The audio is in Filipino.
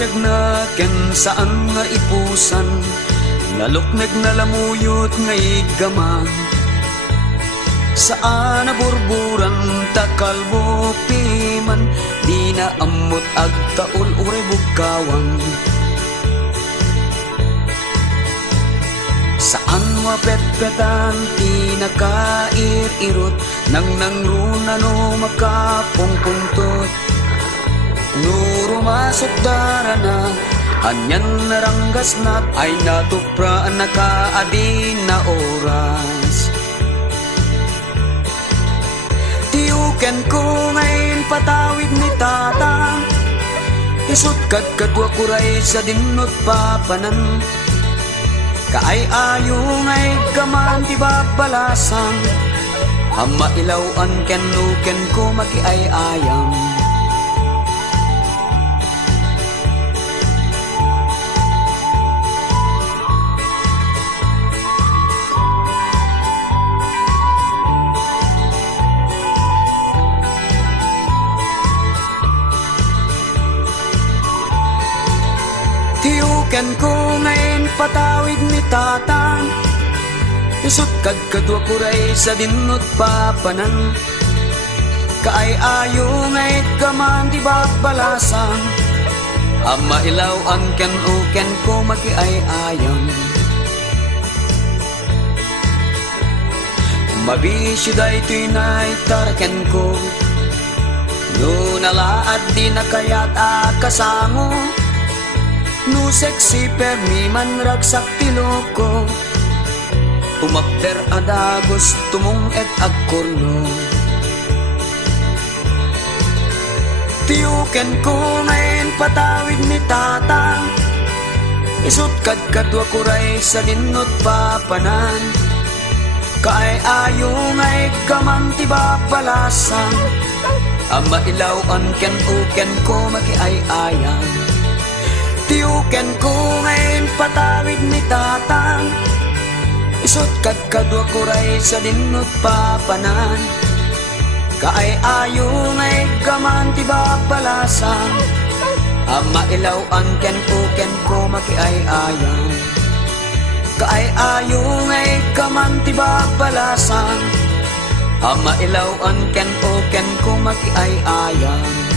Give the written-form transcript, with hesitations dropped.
Nagayag na ken saan nga ipusan, nalukneg na lamuyot nga igama. Saan na burburan takalbo piman, di na amot agtaul uray bugkawang. Saan mapetpetan ti nakair-irot, nang nangruna no makapungpuntot. Nuro masok darana, anyan naranggas nat, ay natupra nakaadi na oras. Tiyuken ko ngayon patawid ni tatang, isut kadkadwa kuray sa dinot papanan. Kaay ayo ngay gaman ti babalasang, ama ilawan ken nuken ko makiay ayang. Tiyuken ko ngayon patawid ni tatang, isut kadkadwa kuray sa dinot papanan. Kaay ayo ngay gaman di babalasang, ama ilawan ken uken ko makiay ayang. Mabisyo day tinay taraken ko, no nalaad di na kayat akasango. No sexy permi man ragsak tiloko, umakder ada gusto mong et agkurno. Tiyuken ko ngayon patawid ni tatang, isut kadkadwa kuray sa dinot papanan. Kaay ayo ngay gaman ti babalasang, ama ilawan ken uken ko makiay ayang. Tiyuken ko ngayon patawid ni tatang, isut kadkadwa kuray sa dinot papanan. Kaay ayo ngay gaman ti babalasang, ama ilawan ken uken ko makiay ayang. Kaay ayo ngay gaman ti babalasang, ama ilawan ken uken ko makiay ayang.